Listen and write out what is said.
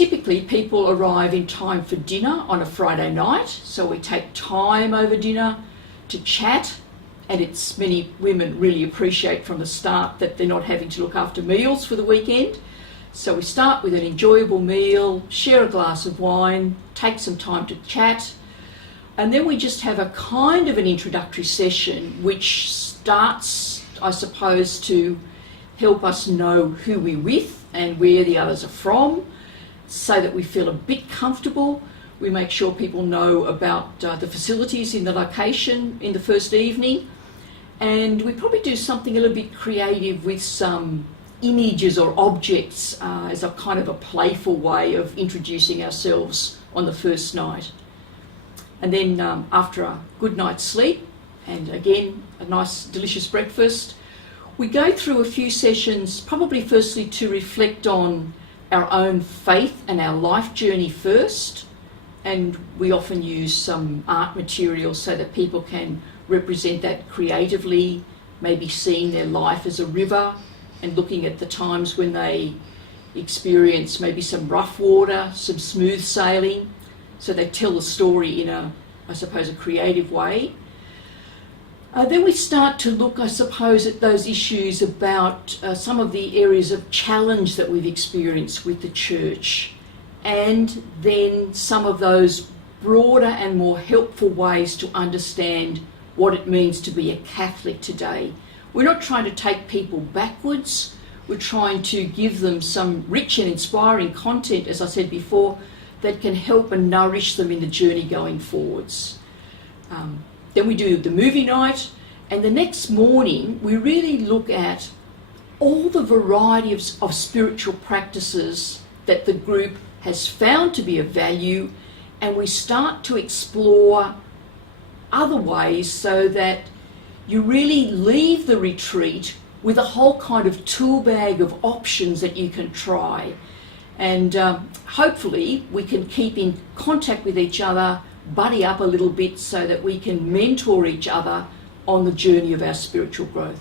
Typically people arrive in time for dinner on a Friday night, so we take time over dinner to chat, and it's many women really appreciate from the start that they're not having to look after meals for the weekend. So we start with an enjoyable meal, share a glass of wine, take some time to chat, and then we just have a kind of an introductory session which starts, I suppose, to help us know who we're with and where the others are from, so that we feel a bit comfortable. We make sure people know about the facilities in the location in the first evening, and we probably do something a little bit creative with some images or objects as a kind of a playful way of introducing ourselves on the first night. And then after a good night's sleep, and again a nice delicious breakfast, we go through a few sessions, probably firstly to reflect on our own faith and our life journey first, and we often use some art material so that people can represent that creatively, maybe seeing their life as a river and looking at the times when they experience maybe some rough water, some smooth sailing, so they tell the story in a, I suppose, a creative way. Then we start to look, I suppose, at those issues about some of the areas of challenge that we've experienced with the church, and then some of those broader and more helpful ways to understand what it means to be a Catholic today. We're not trying to take people backwards, we're trying to give them some rich and inspiring content, as I said before, that can help and nourish them in the journey going forwards. Then we do the movie night, and the next morning we really look at all the variety of spiritual practices that the group has found to be of value, and we start to explore other ways so that you really leave the retreat with a whole kind of tool bag of options that you can try. And hopefully we can keep in contact with each other, buddy up a little bit so that we can mentor each other on the journey of our spiritual growth.